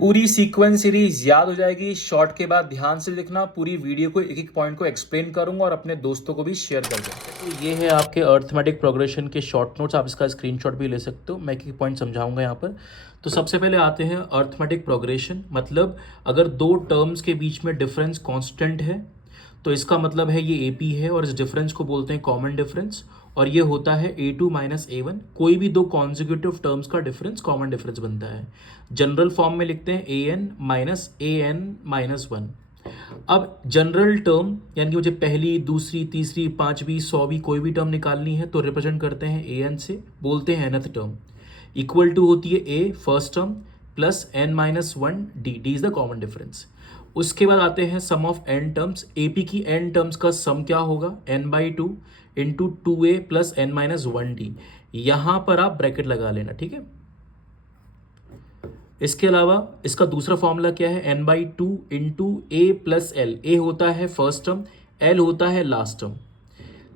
पूरी sequence series याद हो जाएगी। शॉर्ट के बाद ध्यान से देखना, पूरी वीडियो को एक एक पॉइंट को एक्सप्लेन करूंगा और अपने दोस्तों को भी शेयर कर देंगे। तो ये है आपके अर्थमेटिक प्रोग्रेशन के शॉर्ट नोट्स, आप इसका स्क्रीनशॉट भी ले सकते हो। मैं एक एक पॉइंट समझाऊंगा यहाँ पर। तो सबसे पहले आते हैं अर्थमेटिक प्रोग्रेशन, मतलब अगर दो टर्म्स के बीच में डिफरेंस कांस्टेंट है तो इसका मतलब है ये ए पी है और इस डिफरेंस को बोलते हैं कॉमन डिफरेंस, और ये होता है ए टू माइनस ए वन। कोई भी दो कॉन्जिक्यूटिव टर्म्स का डिफरेंस कॉमन डिफरेंस बनता है। जनरल फॉर्म में लिखते हैं A N minus A N minus one. अब जनरल टर्म यानी कि मुझे पहली, दूसरी, तीसरी, पांचवी, सौवीं कोई भी टर्म निकालनी है तो रिप्रेजेंट करते हैं ए एन से, बोलते हैं nth टर्म। इक्वल टू होती है a first term plus n minus one d, d is the common difference. उसके बाद आते हैं sum of n terms. AP की एन टर्म्स का सम क्या होगा, n by two into two a plus n minus one d. यहां पर आप ब्रैकेट लगा लेना, ठीक है। इसके अलावा इसका दूसरा फॉर्मूला क्या है, N by two into a plus l. A होता है फर्स्ट टर्म, एल होता है लास्ट टर्म,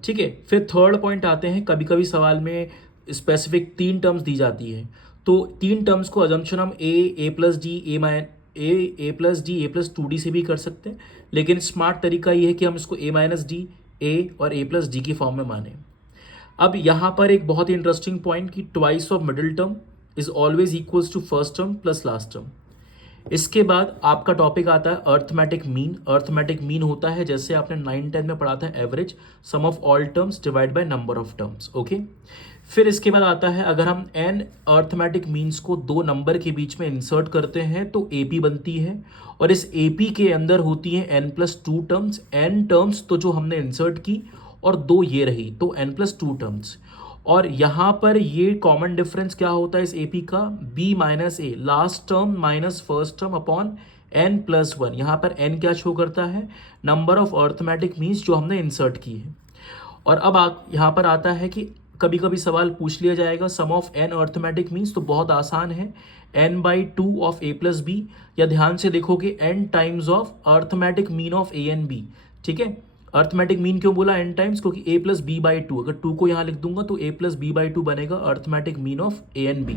ठीक है। फिर थर्ड पॉइंट आते हैं, कभी कभी सवाल में स्पेसिफिक तीन टर्म्स दी जाती है तो तीन टर्म्स को अजम्पशन हम ए प्लस डी, ए प्लस डी, ए प्लस टू डी से भी कर सकते हैं, लेकिन स्मार्ट तरीका ये है कि हम इसको ए माइनस डी, ए और ए प्लस डी की फॉर्म में माने। अब यहाँ पर एक बहुत ही इंटरेस्टिंग पॉइंट कि twice of middle term is always equals to first term plus last term. इसके बाद आपका टॉपिक आता है अर्थमेटिक मीन। अर्थमेटिक मीन होता है, जैसे आपने 9-10 में पढ़ा था, average some of all terms divide by number of terms, okay. फिर इसके बाद आता है, अगर हम एन अर्थमेटिक मीन्स को दो नंबर के बीच में इंसर्ट करते हैं तो एपी बनती है, और इस एपी के अंदर होती है N plus two terms. N terms तो जो हमने इंसर्ट की और दो ये रही, तो एन प्लस टू टर्म्स। और यहाँ पर ये कॉमन डिफरेंस क्या होता है इस एपी का, b minus a, last term minus first term upon n plus one. यहाँ पर एन क्या शो करता है, नंबर ऑफ अर्थमेटिक मीन्स जो हमने इंसर्ट की है। और अब यहाँ पर आता है कि कभी कभी सवाल पूछ लिया जाएगा sum of N arithmetic means, तो बहुत आसान है, N by two of A plus B, या ध्यान से देखोगे N times of arithmetic mean of A and B, ठीक है। अर्थमेटिक मीन क्यों बोला एन टाइम्स, क्योंकि A plus B by two, अगर टू को यहाँ लिख दूंगा तो A plus B by two बनेगा arithmetic mean of A and B,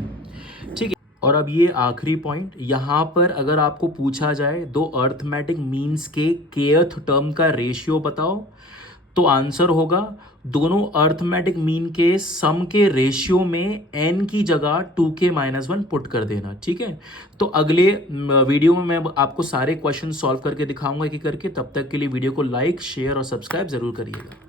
ठीक है। और अब ये आखिरी पॉइंट, यहाँ पर अगर आपको पूछा जाए दो अर्थमेटिक मीन्स के kth टर्म का रेशियो बताओ, तो आंसर होगा दोनों अर्थमेटिक मीन के सम के रेशियो में n की जगह 2k माइनस वन पुट कर देना, ठीक है। तो अगले वीडियो में मैं आपको सारे क्वेश्चन सॉल्व करके दिखाऊंगा एक एक करके। तब तक के लिए वीडियो को लाइक, शेयर और सब्सक्राइब जरूर करिएगा।